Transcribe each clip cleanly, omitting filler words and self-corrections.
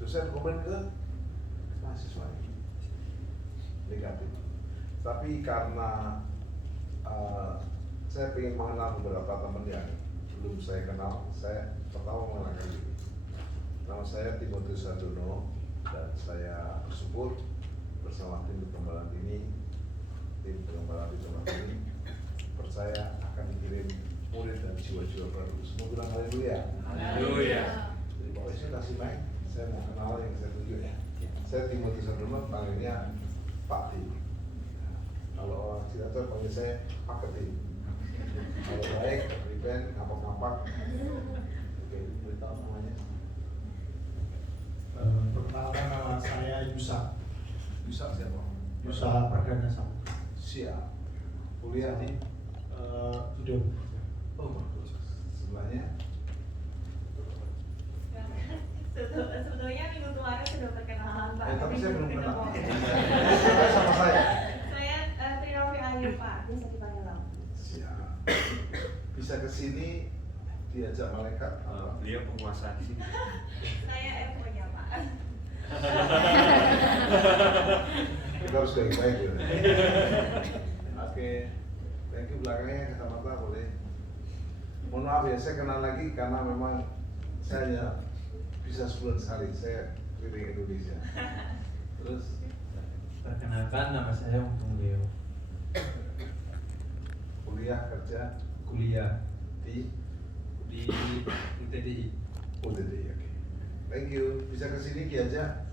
dosen komen ke mahasiswa negatif. Tapi karena saya ingin mengenal beberapa teman yang belum saya kenal, saya pertama mengenalkan diri. Nama saya Timotius Sardono dan saya bersyukur bersama tim pengembangan ini, tim pengembangan di tempat ini percaya akan dikirim murid dan jiwa-jiwa baru. Semua bilang haleluya. Haleluya. Jadi Pak Wisnu kasih mic, saya mau kenal yang saya tunjuk ya. Saya Timotius Sardono, panggilnya Pak Tim. Kalau orang Cilacap panggil saya Pak Ketim. Kalau baik, prevent, ngapak-ngapak. Oke, beritahu namanya. Perkenalkan, nama saya Yusak. Yusak siapa? Yusak Perdana Samudra. Siap. Kuliah di Hidup. Oh, bagus. Sebelahnya Sebetulnya minggu kemarin sudah perkenalan Pak. tapi saya belum kenal. Saya Sama saya. Trinovi Ayu Pak, biasa dipanggil Lam. Siap. Bisa ke sini diajak malaikat? Beliau penguasa di sini. Saya Evo-nya Pak. Kita harus baik-baik ya. Oke. Thank you, belakangnya kacamata boleh. Mohon maaf ya, saya kenal lagi karena memang saya hanya bisa sebulan sekali saya keliling Indonesia. Terus Perkenalkan, nama saya Untung Leo. kuliah kerja Kuliah di di UTDI. UTD. Oke. Thank you. Bisa ke sini diajak?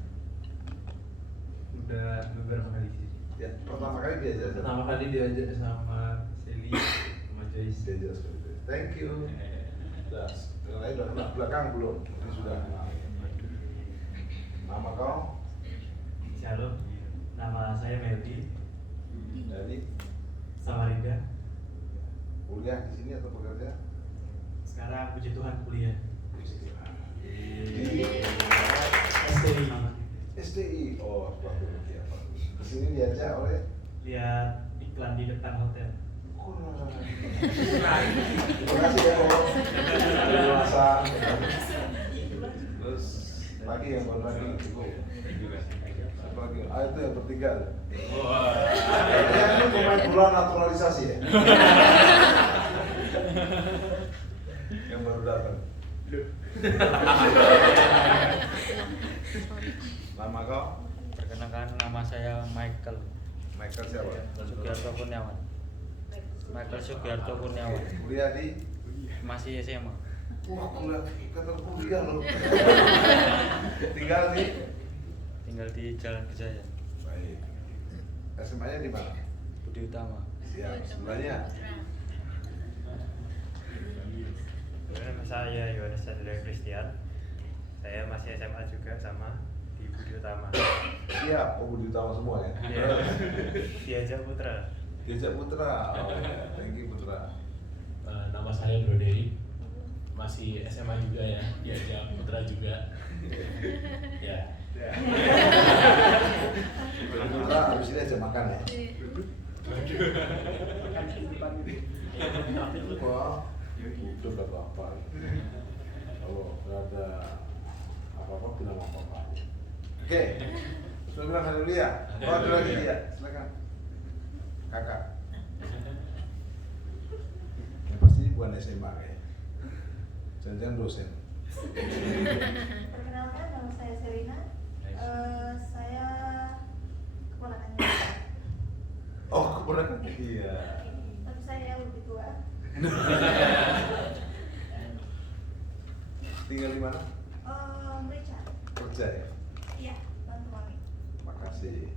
Udah beberapa kali sih. Ya, pertama kali diajak. Pertama kali diajak sama Sally, sama Joyce. Diajak seperti itu. Thank you. Das, yang lain udah kenal, belakang belum. Ini sudah kenal. Nama kau? Shalom, nama saya Meldi Dari Samarinda. kuliah di sini atau bekerja? Sekarang puji Tuhan kuliah Di STI. STI. Oh, bagus ya, bagus. Di sini diajak oleh Lihat iklan di depan hotel. Terima kasih ya, Pak. Dewasa. Terus lagi yang baru lagi cukup. Apa lagi? Ah, itu yang bertiga. Ini pemain bola naturalisasi ya. Yang baru datang. Nama kau? Perkenalkan, nama saya Michael Michael siapa? Sugiarto Kurniawan. Michael Sugiarto Kurniawan. Kuliah di? Masih SMA. Wah, kata kuliah loh. Tinggal di? Tinggal di Jalan Kejaya. Baik. SMA-nya di mana? Budi Utama. Siap. Sebelahnya? Nama saya Yohanes Chandra Christian. Saya masih SMA juga sama di Budi Utama. Siap. Oh, Budi Utama semua ya? Diajak Putra. Diajak Putra. Oh, thank you Putra. Nama saya Bro Dery, masih SMA juga ya, diajak Putra juga. Ya. Putra habis ini aja makan ya. Wah, udah gak apa-apa. Kalau nggak ada apa-apa bilang apa-apa. Oke, sudah bilang haleluya. Oh, ada lagi ya, silakan. Kakak. Yang pasti bukan SMA ya. Jangan-jangan dosen. Perkenalkan, nama saya Selina. Saya keponakannya. Oh, keponakan? Iya. Tapi saya yang lebih tua. Tinggal di mana? Richard. Kerja ya? Iya, bantu mami. Makasih.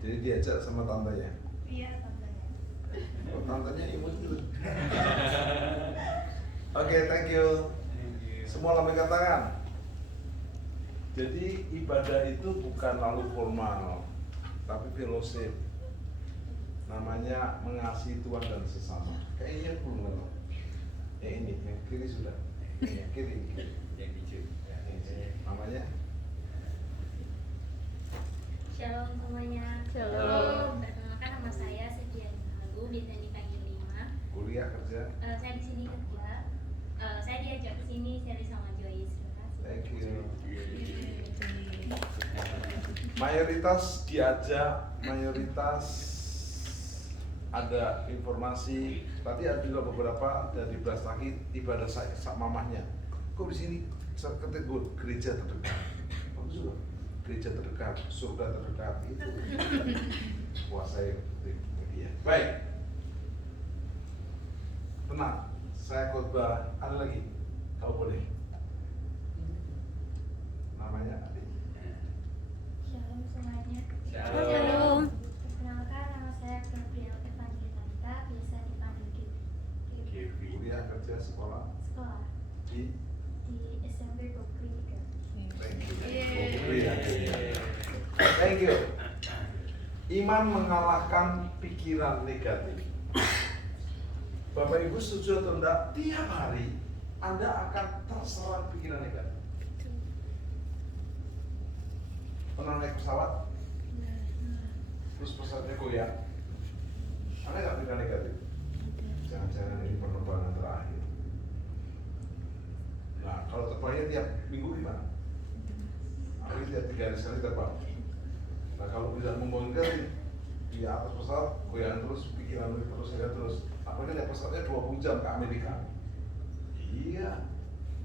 Jadi diajak sama tantenya? Iya, tantenya. Oh, tantenya imut gitu. Oke, thank you. Semua lambaikan tangan. Jadi ibadah itu bukan lalu formal, tapi fellowship. Namanya mengasihi Tuhan dan sesama. Kayaknya belum kenal. Ini, yang kiri sudah. Yang kiri. Yang hijau. Namanya? Shalom semuanya. Shalom. Perkenalkan, nama saya Sediani Lagu, biasa dipanggil Lima. Kuliah kerja. Saya di sini kerja. Saya diajak ke sini Sally sama Joyce. Thank you. Mayoritas diajak, mayoritas ada informasi. Tadi ada juga beberapa dari belas lagi ibadah saya sama mamahnya. Kok di sini ketik gue gereja terdekat. Bagus juga. Gereja terdekat, surga terdekat itu. Wah saya ya. Baik. Tenang. Saya khotbah. Ada lagi? Kau boleh. Namanya adik. Shalom semuanya. Shalom. Perkenalkan, nama saya Gabriel Evangelita, biasa dipanggil Gaby. Kuliah kerja sekolah Sekolah di di SMP Bogor 3. Thank you. Yeay. Thank you. Iman mengalahkan pikiran negatif. Bapak Ibu setuju atau enggak? Tiap hari Anda akan terserang pikiran negatif. Pernah naik pesawat? Terus pesawatnya goyang? Anda nggak pikiran negatif? Jangan-jangan ini penerbangan terakhir. Nah, kalau terbangnya tiap minggu gimana? Hari tiap 3 hari sekali terbang. Nah, kalau bisa membangun di atas pesawat, goyang terus, pikiran terus, ya terus. Apalagi naik pesawatnya 20 jam ke Amerika. Iya,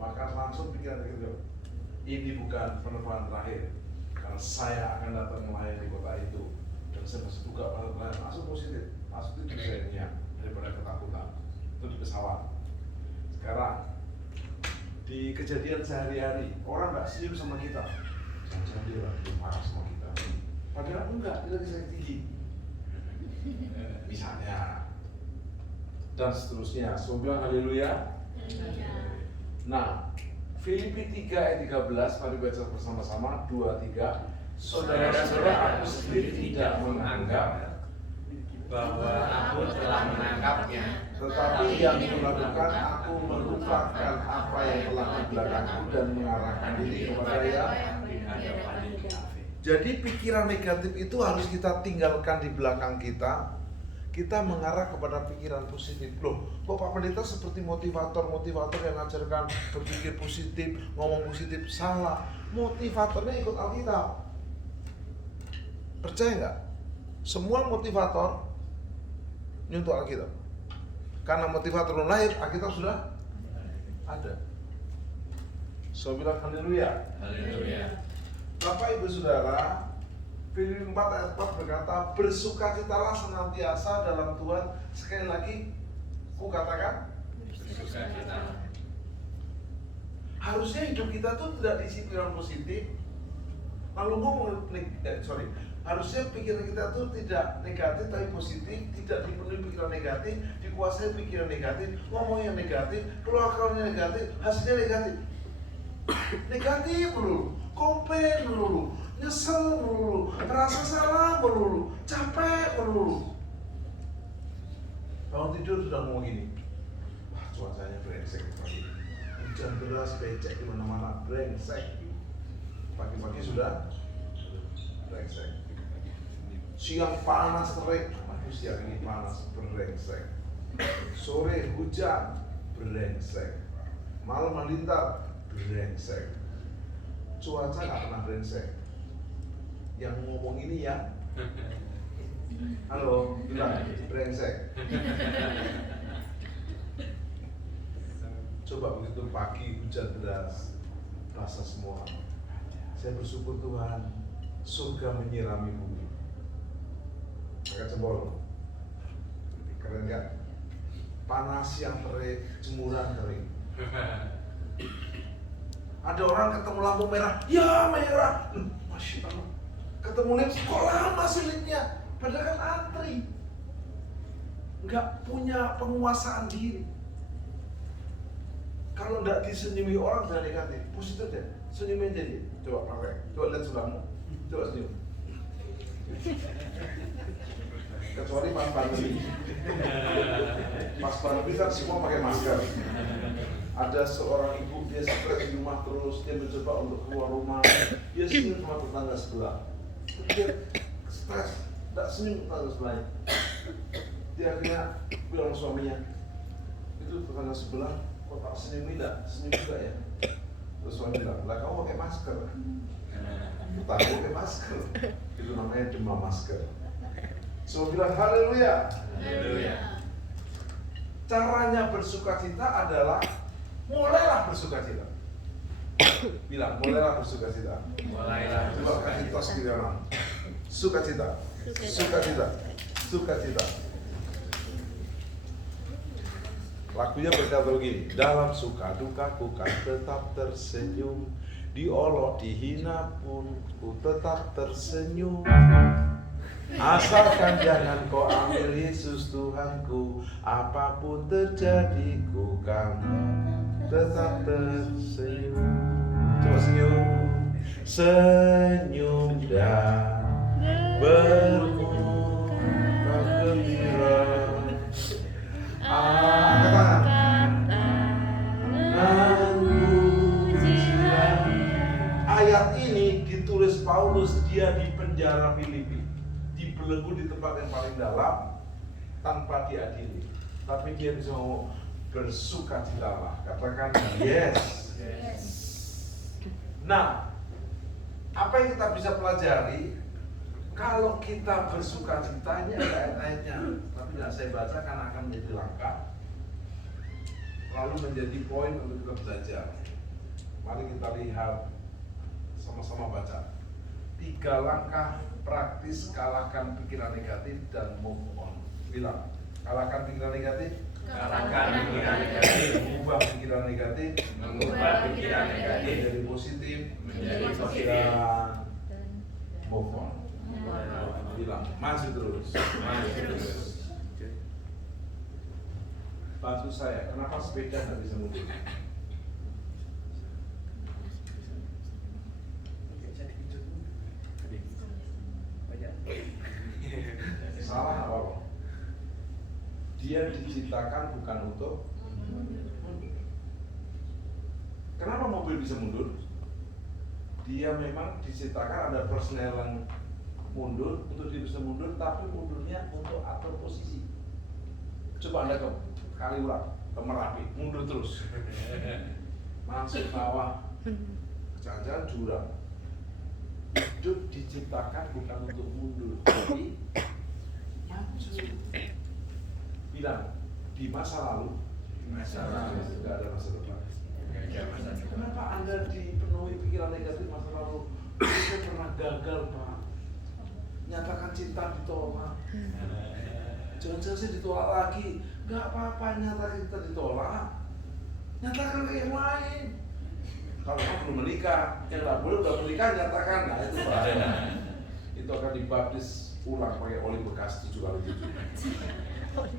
maka langsung pikiran gitu. Ini bukan penerbangan terakhir, karena saya akan datang melayani di kota itu. Dan saya masih juga penerbangan langsung positif, langsung itu saya daripada ketakutan. Itu di pesawat. Sekarang di kejadian sehari-hari, orang nggak senyum sama kita. Jangan dia lagi marah sama kita. Padahal enggak, dia lagi sakit gigi. Misalnya. Dan seterusnya. Semua bilang haleluya. Nah, Filipi 3 ayat 13, mari baca bersama-sama. 2, 3. Saudara-saudara, aku sendiri tidak menganggap Bahwa aku telah menangkapnya. tetapi yang kulakukan, aku melupakan apa yang telah di belakangku dan mengarahkan diri kepada yang Di hadapan kafir. Jadi pikiran negatif itu harus kita tinggalkan di belakang kita. Kita mengarah kepada pikiran positif. Loh, kok Pak Pendeta seperti motivator yang ngajarkan berpikir positif, ngomong positif? Salah. Motivatornya ikut Alkitab. Percaya nggak? Semua motivator nyentuh Alkitab. Karena motivator belum lahir, Alkitab sudah ada. So bilang haleluya. Haleluya. Bapak Ibu Saudara, Filipi 4 ayat 4 berkata, bersukacitalah senantiasa dalam Tuhan. Sekali lagi, ku katakan, Bersukacita. harusnya hidup kita tuh tidak diisi pikiran positif. Lalu ngomong, harusnya pikiran kita tuh tidak negatif tapi positif, tidak dipenuhi pikiran negatif, dikuasai pikiran negatif, ngomong yang negatif, keluar-keluarnya negatif, hasilnya negatif. Negatif melulu, komplain melulu, nyesel melulu, merasa salah melulu, capek melulu. Bangun tidur sudah ngomong gini, wah cuacanya brengsek pagi, hujan deras, becek di mana-mana, brengsek. Pagi-pagi sudah brengsek. Siang panas terik, aduh siang ini panas, brengsek. Sore hujan, brengsek. Malam melintar, brengsek. Cuaca nggak pernah brengsek. Yang ngomong ini ya, halo, bilang brengsek. Coba begitu pagi hujan deras, rasa semua. Saya bersyukur Tuhan, surga menyirami bumi. Angkat jempol, keren kan? Panas yang terik, jemuran kering. Ada orang ketemu lampu merah, ya merah, Masya Allah. Ketemu lift, kok lama sih liftnya? Padahal kan antri. Nggak punya penguasaan diri. Kalau nggak disenyumi orang jangan negatif, positif deh. Senyumin jadi. Coba pakai, coba lihat sebelahmu, coba senyum. Kecuali pas pandemi. Pas pandemi kan semua pakai masker. Ada seorang ibu, dia stres di rumah terus, dia mencoba untuk keluar rumah, dia senyum sama tetangga sebelah. Dia stres, tidak senyum tetangga sebelahnya. Dia akhirnya bilang suaminya, tetangga sebelah, kok tak senyum juga ya? Terus saya bilang, lah kamu pakai masker. Tetangga pakai masker. Itu namanya demam masker. Semua bilang haleluya. Haleluya. Caranya bersukacita adalah mulailah bersukacita. Bilang, mulailah bersukacita. Mulailah Coba kasih tos di dalam. Sukacita. Sukacita. Sukacita. Lagunya berkata begini, dalam suka dukaku kan tetap tersenyum, diolok dihina pun ku tetap tersenyum. Asalkan jangan kau ambil Yesus Tuhanku, apapun terjadi ku kan tetap tersenyum. Coba senyum. Senyum dan bermuka gembira. Ayat ini ditulis Paulus, dia di penjara Filipi, dibelenggu di tempat yang paling dalam tanpa diadili, tapi dia bisa ngomong bersukacitalah. Katakan yes. Nah, apa yang kita bisa pelajari? Kalau kita bersukacita, ini ada ayat-ayatnya, tapi tidak saya baca karena akan menjadi langkah, lalu menjadi poin untuk kita belajar. Mari kita lihat, sama-sama baca. 3 langkah praktis kalahkan pikiran negatif dan move on. Bilang, kalahkan pikiran negatif, Kalahkan pikiran negatif, mengubah pikiran negatif, mengubah pikiran negatif menjadi positif, menjadi positif, dan move on. Bilang, masih terus. Bantu saya, kenapa sepeda nggak bisa mundur? Salah apa? Dia diciptakan bukan untuk mundur. Kenapa mobil bisa mundur? Dia memang diciptakan ada persneling mundur, untuk dia bisa mundur, tapi mundurnya untuk atur posisi. Coba Anda ke Kaliurang, ke Merapi, mundur terus. Masuk bawah, jangan-jangan jurang. Hidup diciptakan bukan untuk mundur, tapi maju. Bilang, di masa lalu, tidak ada masa depan. Kenapa Anda dipenuhi pikiran negatif masa lalu? Saya pernah gagal, Pak. Nyatakan cinta ditolak. Jangan-jangan saya ditolak lagi. Gak apa-apa nyatakan cinta ditolak. Nyatakan ke yang lain. Kalau kamu belum menikah, yang nggak boleh udah menikah nyatakan. Nah itu bahaya. Itu akan dibaptis ulang pakai oli bekas 7 kali 7.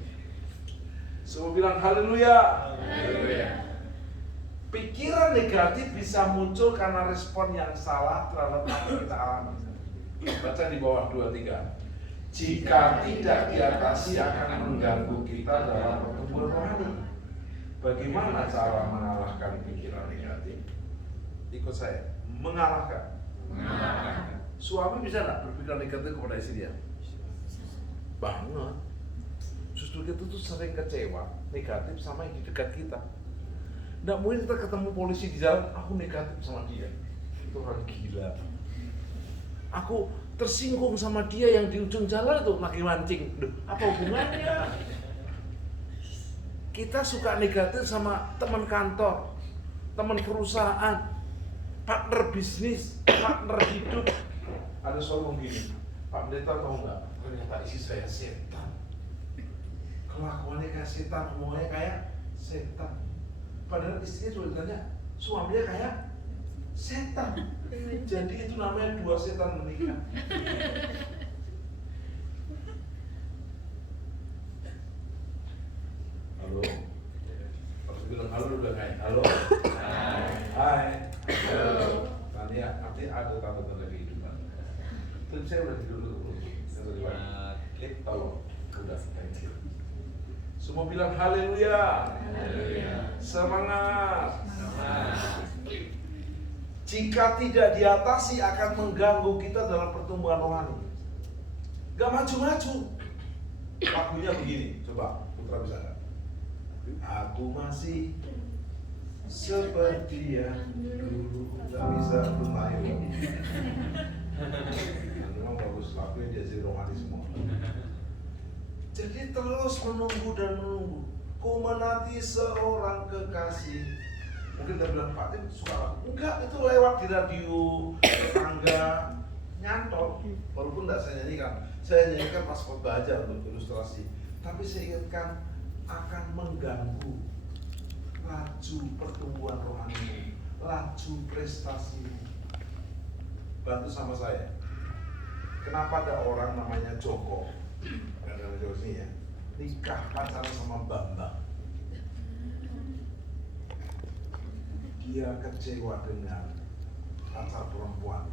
Semua bilang haleluya. Haleluya. Pikiran negatif bisa muncul karena respon yang salah terhadap apa yang kita alami. Baca di bawah 2-3. Jika tidak diatasi akan mengganggu kita dalam pertumbuhan rohani. Bagaimana cara mengalahkan pikiran negatif? Ikut saya, mengalahkan. Suami bisa nggak berpikiran negatif kepada istri dia? Banget. Justru kita tuh sering kecewa, negatif sama yang di dekat kita. Nggak mungkin kita ketemu polisi di jalan, aku negatif sama dia. Itu orang gila. Aku tersinggung sama dia yang di ujung jalan itu lagi mancing. Duh, apa hubungannya? Kita suka negatif sama teman kantor, teman perusahaan, partner bisnis, partner hidup. Ada soal gini, Pak Pendeta tahu nggak? Ternyata isi saya setan. Kelakuannya kayak setan, ngomongnya kayak setan. Padahal istrinya cuma ditanya, suaminya kayak setan. Jadi itu namanya 2 setan menikah. Halo? Harus bilang halo udah kayak halo? Hai. Halo. Nanti ada tanda-tanda kehidupan. Terus saya udah tidur dulu. Saya udah dibuat. Tolong. Udah. Thank you. Semua bilang haleluya. Semangat. Jika tidak diatasi akan mengganggu kita dalam pertumbuhan rohani. Gak maju-maju. Lagunya begini, coba Putra bisa gak? Aku masih seperti yang dulu. Gak bisa bermain. Memang bagus, lagunya dia romantis semua. Jadi terus menunggu dan menunggu. Ku menanti seorang kekasih. Mungkin dia bilang, Pak Tim suka lagu. Enggak, itu lewat di radio, tetangga, nyantol. Walaupun tidak saya nyanyikan. Saya nyanyikan pas khotbah aja untuk ilustrasi. Tapi saya ingatkan akan mengganggu laju pertumbuhan rohanimu, laju prestasimu. Bantu sama saya. Kenapa ada orang namanya Joko? Ada Joko sini ya. Nikah pacaran sama Bambang. Dia kecewa dengan pacar perempuan.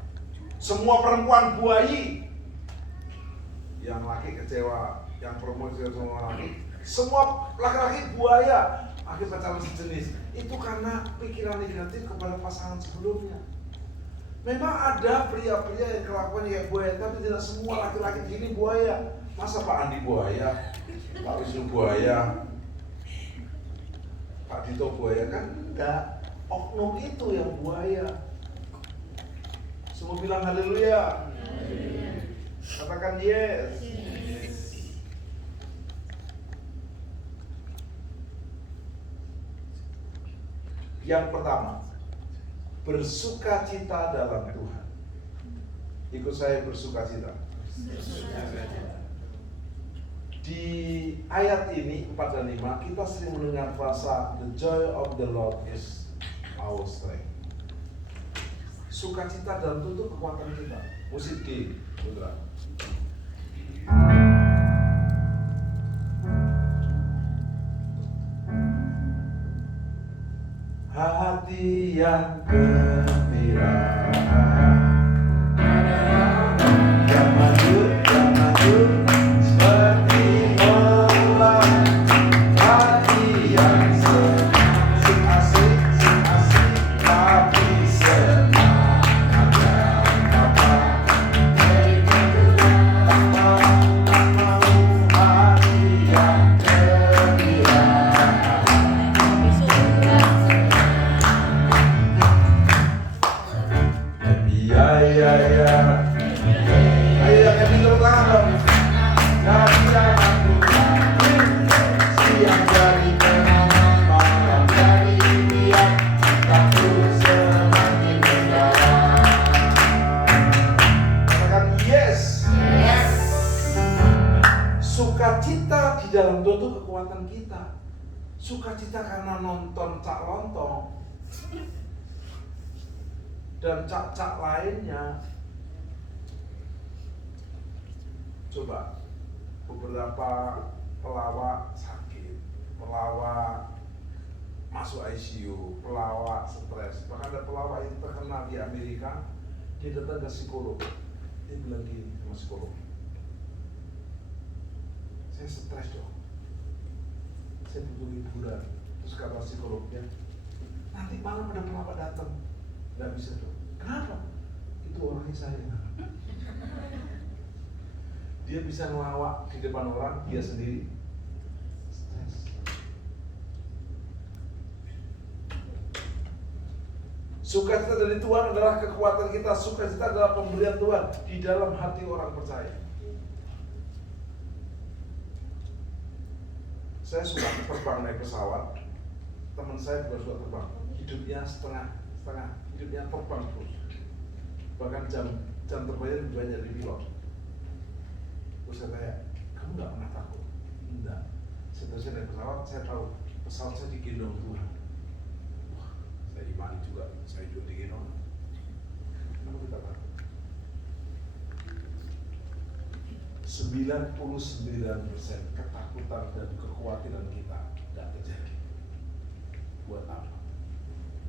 Semua perempuan buayi. Yang laki kecewa, yang perempuan kecewa sama laki. Semua laki-laki buaya. Akhirnya pacaran sejenis. Itu karena pikiran negatif kepada pasangan sebelumnya. Memang ada pria-pria yang kelakuannya kayak buaya, tapi tidak semua laki-laki gini buaya. Masa Pak Andi buaya, Pak Wisnu buaya, Pak Dito buaya kan? Enggak. Oknum itu yang buaya. Semua bilang haleluya. Katakan yes. Yang pertama, bersukacita dalam Tuhan. Ikut saya bersukacita. Di ayat ini 4 dan 5 kita sering mendengar frasa the joy of the Lord is our strength. Sukacita dalam Tuhan itu kekuatan kita. Musik D, Putra. Hati yang gembira, yang maju, seperti bola. Hati yang senang, asik, tapi senang ada apa? Hati yang gembira. Ya. Ayo yang happy tepuk tangan dong. Dari zamanku siang jadi kenangan, malam jadi impian, cintaku semakin mendalam. Katakan yes. Yes. Sukacita di dalam Tuhan itu kekuatan kita. Sukacita karena nonton Cak Lontong dan cak-cak lainnya. Coba beberapa pelawak sakit, pelawak masuk ICU, pelawak stres. Bahkan ada pelawak yang terkenal di Amerika, dia datang ke psikolog. Dia bilang gini sama psikolog, saya stres dong, saya butuh liburan. Terus kata psikolognya, nanti malam ada pelawak datang. Nggak bisa dong. Kenapa? Itu orangnya saya. Dia bisa ngelawak di depan orang, dia sendiri stres. Sukacita dari Tuhan adalah kekuatan kita. Sukacita adalah pemberian Tuhan di dalam hati orang percaya. Saya suka terbang naik pesawat. Teman saya juga suka terbang. Hidupnya setengah, hidupnya terbang terus. Bahkan jam terbangnya lebih banyak dari pilot. Terus saya tanya, kamu nggak pernah takut? Enggak. Setelah naik pesawat, saya tahu pesawat saya digendong Tuhan. Wah, saya imani juga, saya juga digendong. Kenapa kita takut? 99% ketakutan dan kekhawatiran kita tidak terjadi. Buat apa?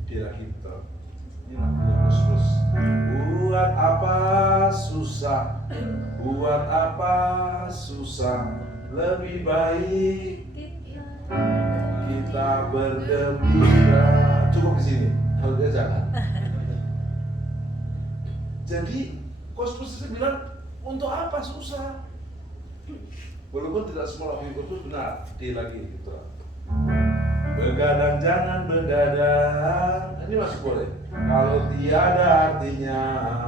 Dia lagi ini lagunya Mus. Buat apa susah? Buat apa susah? Lebih baik kita bergembira. Cukup di sini. Kalau dia jangan. Jadi Kostus bilang, untuk apa susah? Walaupun tidak semua lagu Kostus benar. Dia lagi gitu. Begadang jangan begadang. Ini masih boleh. Kalau tiada artinya,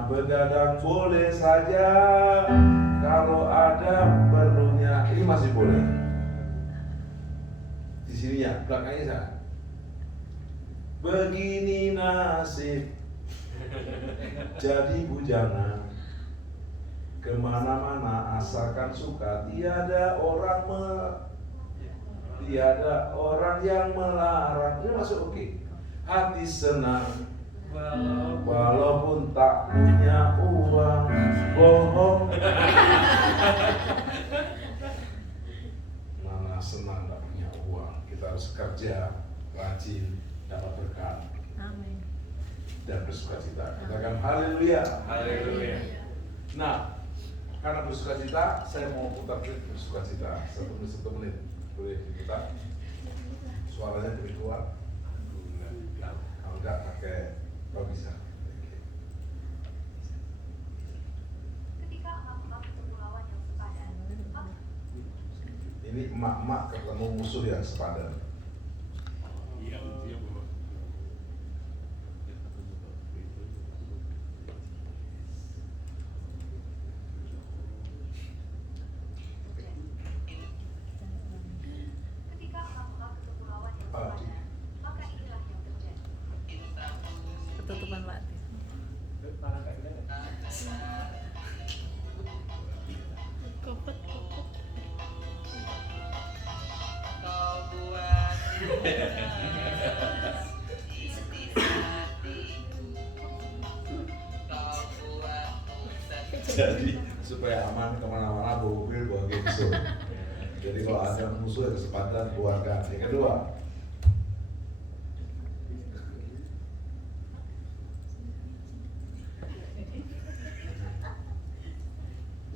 begadang boleh saja. Kalau ada perlunya, ini masih boleh. Di sini ya, belakangnya sana. Begini nasib, jadi bujangan. Kemana-mana asalkan suka, tiada orang yang melarang. Ini masuk oke. Hati senang walaupun tak punya uang. Bohong. Mana senang tak punya uang. Kita harus kerja rajin, dapat berkat dan bersukacita. Katakan haleluya. Haleluya. Nah, karena bersukacita, saya mau putar klip bersukacita 1 menit. Boleh diputar? Suaranya boleh keluar? Kalau enggak pakai bisa. Ketika emak-emak bertemu lawan yang sepadan, Ini emak-emak ketemu musuh yang sepadan. ketika emak-emak bertemu lawan yang sepadan, maka inilah yang terjadi. Ketutupan mati. Kopet. Jadi supaya aman kemana-mana bawa mobil, bawa genso. Jadi kalau ada musuh yang sepadan keluarga. Yang kedua,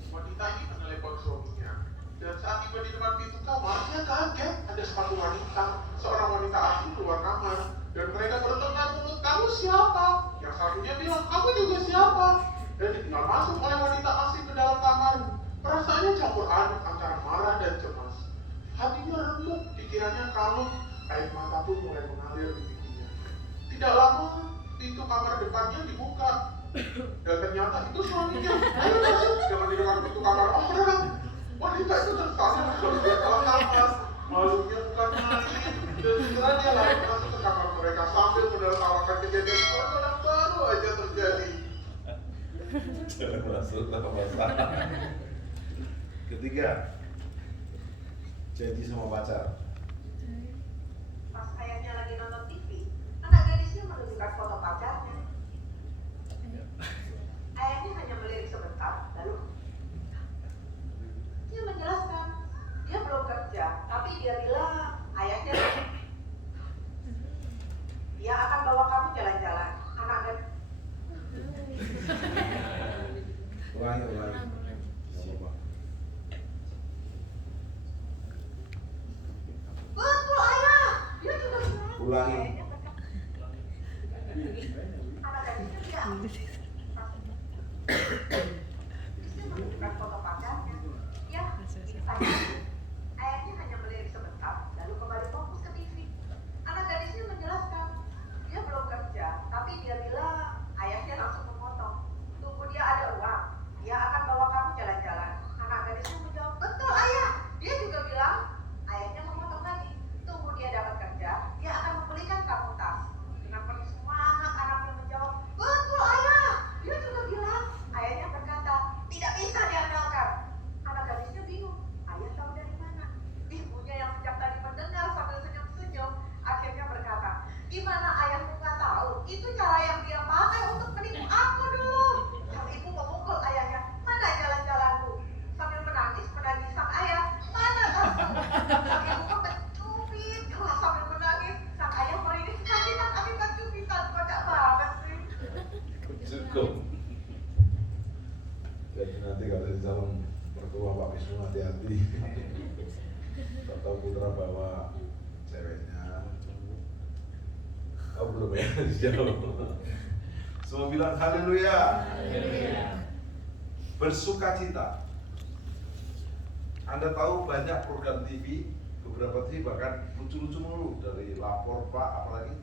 wanita ini menelepon suaminya, dan saat tiba di depan pintu kamar, dia kaget ada sepatu wanita. Seorang wanita asing keluar kamar, dan mereka bertengkar mulut, "Kamu siapa?" Yang satunya bilang, "Aku juga siapa?" Dan ditinggal masuk oleh wanita asing ke dalam kamar. Perasaannya campur aduk antara marah dan cemas. Hatinya remuk, pikirannya kalut, air mata pun mulai mengalir di pipinya. Tidak lama, pintu kamar depannya dibuka. Dan ternyata itu suaminya. "Ayo masuk, jangan di depan pintu kamar orang." Wanita itu tertanya lalu dia dalam kamar. Malunya bukan main. Dan segera dia lari masuk ke kamar mereka sambil menertawakan kejadian yang baru aja terjadi. jangan masuk tanpa masalah. Ketiga, janji sama pacar. Pas ayahnya lagi nonton TV, anak gadisnya menunjukkan foto pacarnya. Ayahnya hanya melirik sebentar, lalu dia menjelaskan dia belum kerja, tapi dia bilang ayahnya dia akan bawa kamu jalan-jalan. Anak gadis Ulangi. Nggak apa-apa. betul ayah, dia juga Ulangi. anak gadisnya tidak menunjukkan foto pacarnya. Ya, ini saya. Ayahnya hanya melirik sebentar, lalu kembali fokus ke TV. Anak gadisnya menjelaskan dia belum kerja, tapi dia bilang ayahnya langsung memotong. Tunggu dia ada uang, dia akan bawa kamu jalan-jalan. Anak gadisnya menjawab, betul ayah. Dia juga bilang ayahnya memotong lagi. Tunggu dia dapat kerja, dia akan membelikan kamu tas. Dengan penuh semangat anaknya menjawab, betul ayah. Dia juga bilang ayahnya berkata tidak bisa diandalkan. Anak gadisnya bingung, ayah tahu dari mana? Ibunya yang sejak tadi mendengar sambil senyum-senyum akhirnya berkata, gimana ayahmu nggak tahu? Itu cara yang dia pakai untuk menipu aku dulu. Sang ibu memukul ayahnya, mana jalan-jalanku? Sambil menangis sang ayah, mana tasmu? Sang ibu mencubit keras sambil menangis. Sang ayah merinding kesakitan akibat cubitan. Kocak banget sih. Cukup. Jadi nanti kalau di calon mertua Pak Wisnu hati-hati. Atau putra bawa ceweknya. Oh belum ya, dijawab. Semua bilang haleluya. Bersukacita. Anda tahu banyak program TV beberapa TV bahkan lucu-lucu mulu, dari lapor Pak apalagi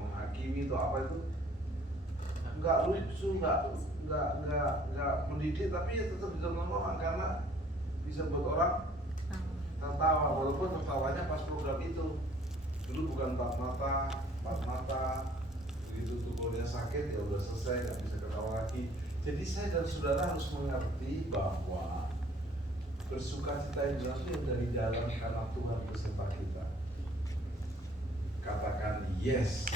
menghakimi itu apa itu, nggak lucu, nggak mendidik, tapi ya tetap ditonton orang karena bisa buat orang tertawa, walaupun tertawanya pas program itu. Dulu bukan empat mata, begitu tubuhnya sakit ya udah selesai, nggak bisa ketawa lagi. Jadi saya dan saudara harus mengerti bahwa bersukacita itu yang dari dalam karena Tuhan beserta kita. Katakan yes.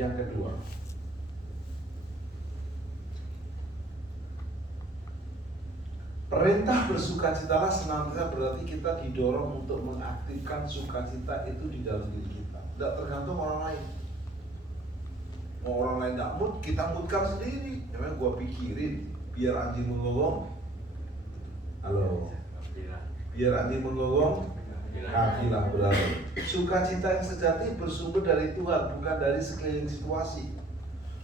Yang kedua, perintah bersukacitalah senantiasa berarti kita didorong untuk mengaktifkan sukacita itu di dalam diri kita. Tidak tergantung orang lain. Mau orang lain tidak mood, kita moodkan sendiri. Namanya gua pikirin, biar anjing menggonggong. Halo. Biar anjing menggonggong, kafilah berlalu. Sukacita yang sejati bersumber dari Tuhan, bukan dari sekeliling situasi.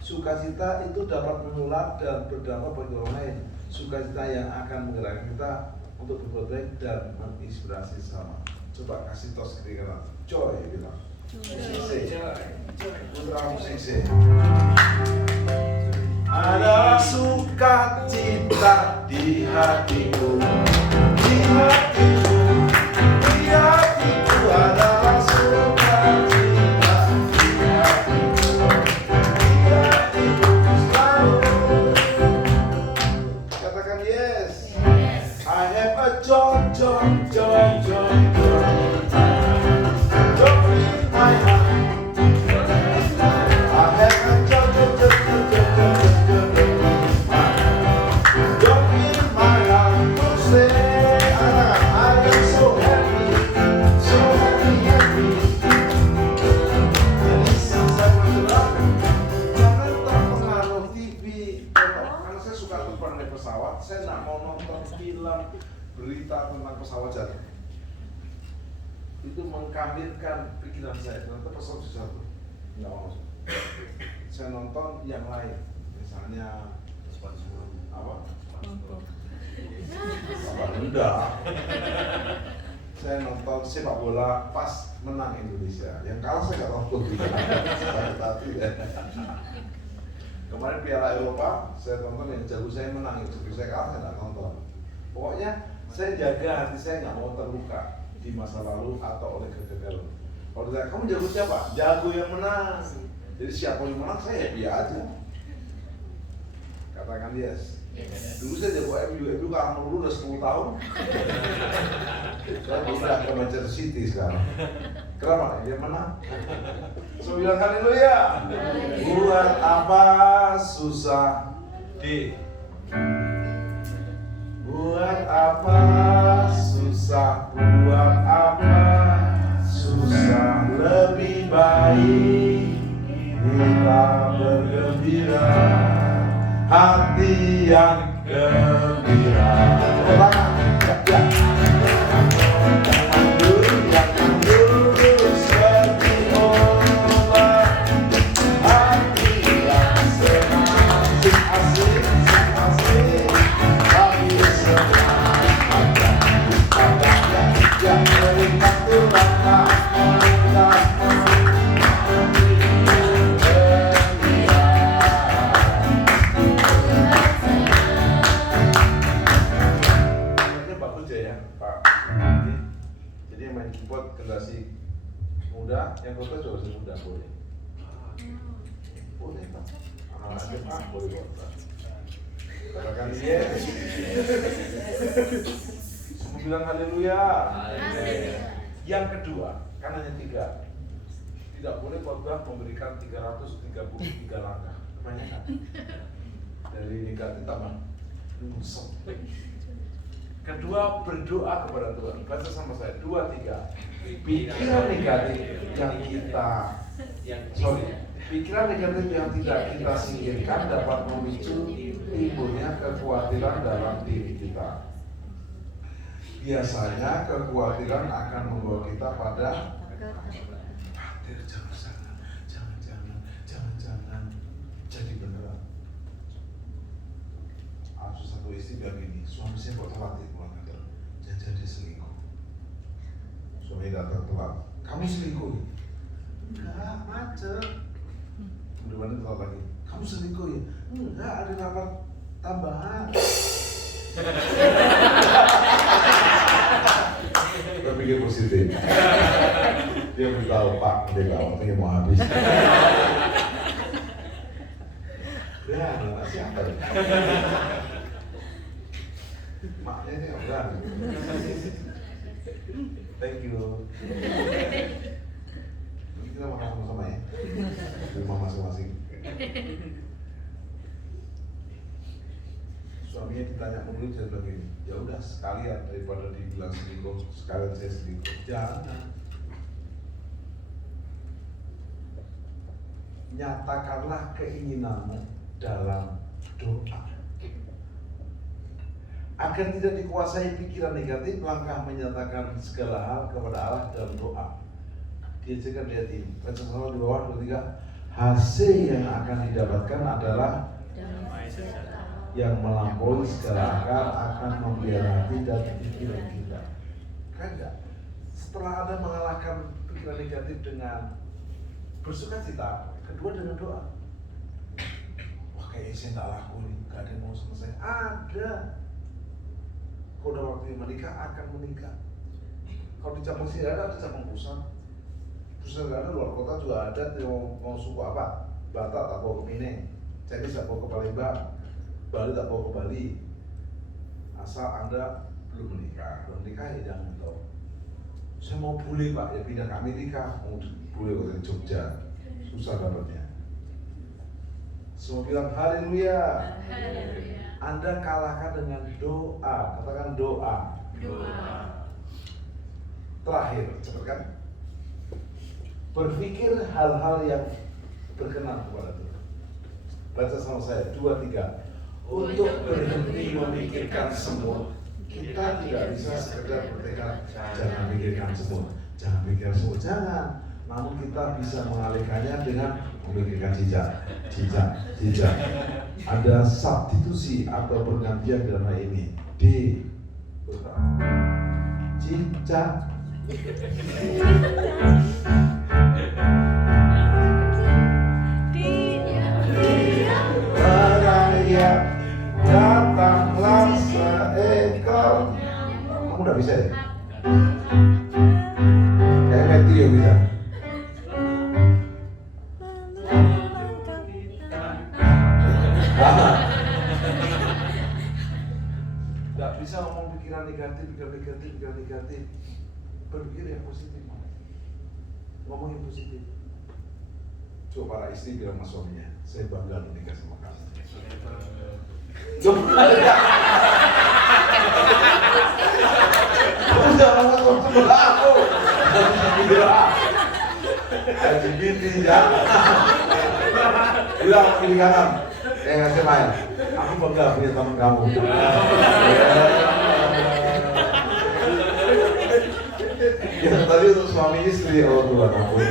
Sukacita itu dapat menular dan berdampak bagi orang lain. Sukacita yang akan menggerakkan kita untuk berbuat baik dan menginspirasi sama. Coba kasih tos ketika joy bilang. Putra musik sih. Ada sukacita di hatiku, di hatiku, di hatiku ada sukacita di hatiku, di hatiku selalu. Katakan yes. I have a joy. My heart. I have a joy. Don't in my heart to say I am so happy. Jadi saya bergerak, jangan terpengaruh TV. Karena saya suka terbang naik pesawat, saya nggak mau nonton film berita tentang pesawat jatuh. Itu mengkambilkan pikiran saya, ternyata pesawat jatuh. Nggak mau. Saya nonton yang lain, misalnya apa? Enggak. Saya nonton sepak bola pas menang Indonesia. Yang kalah saya nggak nonton. Sakit hati ya. Kemarin Piala Eropa, saya tonton yang jago saya menang, yang jago saya kalah saya nggak nonton. Pokoknya saya jaga hati saya nggak mau terluka di masa lalu atau oleh kegagalan. Kalau ditanya, kamu jago siapa? Jago yang menang. Jadi siapa yang menang saya happy aja. Katakan yes. Dulu saya jago MU kalah dulu udah 10 tahun. Saya pindah ke Manchester City sekarang. Kenapa? Dia menang. So bilang haleluya. Buat apa susah di? Buat apa susah? Buat apa susah? Lebih baik kita bergembira, hati yang gembira. Jangan dulu seperti obat, hati yang senang, asik, tapi senang ada yang berikan Tuhan tak generasi muda, yang protes juga masih muda, boleh. Boleh Pak, anak SMA boleh protes. Katakan yes. Semua bilang haleluya. Yang kedua, kan hanya 3. Tidak boleh khotbah memberikan 333 langkah. Kebanyakan. Dari negatif tambah nusuk. Kedua, berdoa kepada Tuhan. Baca sama saya, 2, 3. Pikiran negatif pikiran negatif yang tidak kita singkirkan dapat memicu timbulnya kekhawatiran dalam diri kita. Biasanya kekhawatiran akan membawa kita pada khawatir, jangan jadi beneran. Susah istri bilang gini, suami saya kok telat ya pulang kantor, jangan dia selingkuh. Suami datang telat, kamu selingkuh? Enggak, macet. Kemudian telat lagi, kamu selingkuh ya? Enggak, ada rapat tambahan. Kita pikir positif. Dia beritahu Pak, dia waktunya mau habis. Ya, anak siapa ya? Maknya ini nggak berani. Thank you. Ini kita makan sama-sama ya. Di rumah masing-masing. Suaminya ditanya mulu, saya bilang gini, ya udah sekalian daripada dibilang selingkuh, sekalian saya selingkuh. Jangan. Nyatakanlah keinginanmu dalam doa. Agar tidak dikuasai pikiran negatif, langkah menyatakan segala hal kepada Allah dalam doa. Diajarkan lihat ini, baca sama di bawah 23. Hasil yang akan didapatkan adalah yang melampaui segala akal, akan membela hati dan pikiran kita. Kan enggak? Setelah Anda mengalahkan pikiran negatif dengan bersukacita, kedua dengan doa. Wah, kayaknya saya nggak laku nih, nggak ada yang mau sama saya. Ada. Kalau udah waktunya menikah, akan menikah. Kalau di cabang sini ada cabang pusat. Pusat ada, luar kota juga ada. Mau suku apa? Batak tak bawa ke Minang, Chinese tak bawa ke Palembang, Bali tak bawa ke Bali. Asal Anda belum menikah, ya jangan tahu. Saya mau bule Pak, ya pindah ke Amerika. Mau bule ke Jogja, susah dapatnya. Semua bilang haleluya. Anda kalahkan dengan doa. Katakan doa. Terakhir, cepat kan? Berpikir hal-hal yang berkenan kepada Tuhan. Baca sama saya, 2, 3. Untuk berhenti memikirkan semua, kita tidak bisa sekedar bertekad jangan pikirkan semua, jangan pikirkan semua, jangan. Namun kita bisa mengalihkannya dengan memikirkan jejak. Ada substitusi atau pergantian dalam hal ini. Cicak. Beraya datanglah seekor. Kamu udah bisa ya? Kayak Matthew bisa. Gak bisa ngomong pikiran negatif. Berpikir yang positif. Ngomong yang positif. Coba para istri bilang sama suaminya, saya bangga menikah sama kamu. Kamu jangan ngomong sebelah aku. LGBT ya. Bilang kiri kanan. Ngasih main. Aku bangga punya teman kamu. Yang tadi untuk suami istri, oh Tuhan ampun.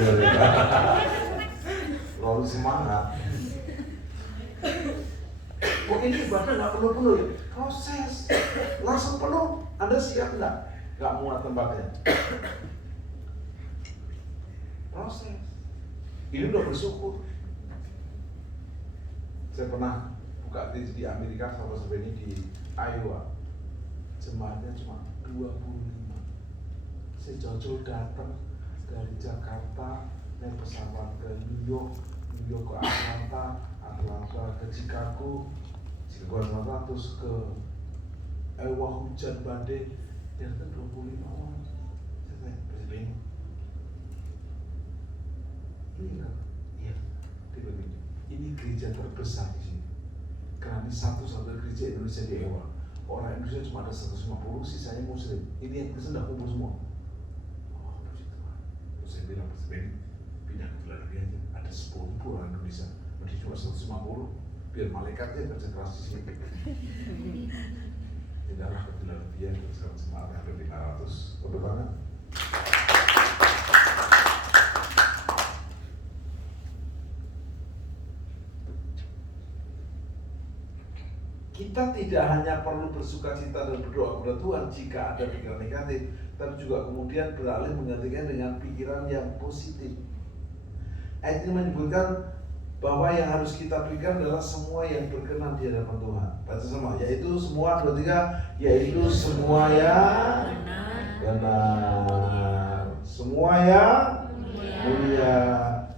Lalu semangat. Kok ini ibadah nggak penuh-penuh ya? Proses, langsung penuh. Anda siap nggak? Nggak muat tempatnya. Proses. Ini udah bersyukur. Saya pernah buka gereja di Amerika sama ini di Iowa. Jemaatnya cuma 25. Saya jauh-jauh datang dari Jakarta naik pesawat ke New York ke Atlanta ke Chicago Atlanta terus ke Iowa hujan badai dan kan 25 orang. Saya tanya Presiden ini kan? Iya. Ini gereja terbesar di sini. Karena ini satu-satunya gereja Indonesia di Iowa. Orang Indonesia cuma ada 150, sisanya Muslim. Ini yang Kristen udah kumpul semua. Saya bilang Presiden pindah ke Philadelphia aja, ada 10.000 orang Indonesia, berarti cuma 150, biar malaikatnya kerja keras di sini. Pindahlah ke Philadelphia, sekarang semangat hampir 500, betul banget. kita tidak hanya perlu bersukacita dan berdoa kepada Tuhan jika ada pikiran negatif, tapi juga kemudian beralih menggantikan dengan pikiran yang positif. Ayat ini menyebutkan bahwa yang harus kita pikirkan adalah semua yang berkenan di hadapan Tuhan. Baca sama, yaitu semua, 2, 3, yaitu semua yang benar, semua yang mulia,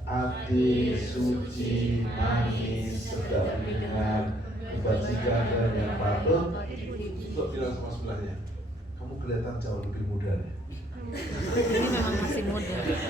adil, suci, manis, sedap didengar, kebajikan dan yang patut untuk bilang sama sebelahnya, kamu kelihatan jauh lebih muda nih. Ini memang masih muda.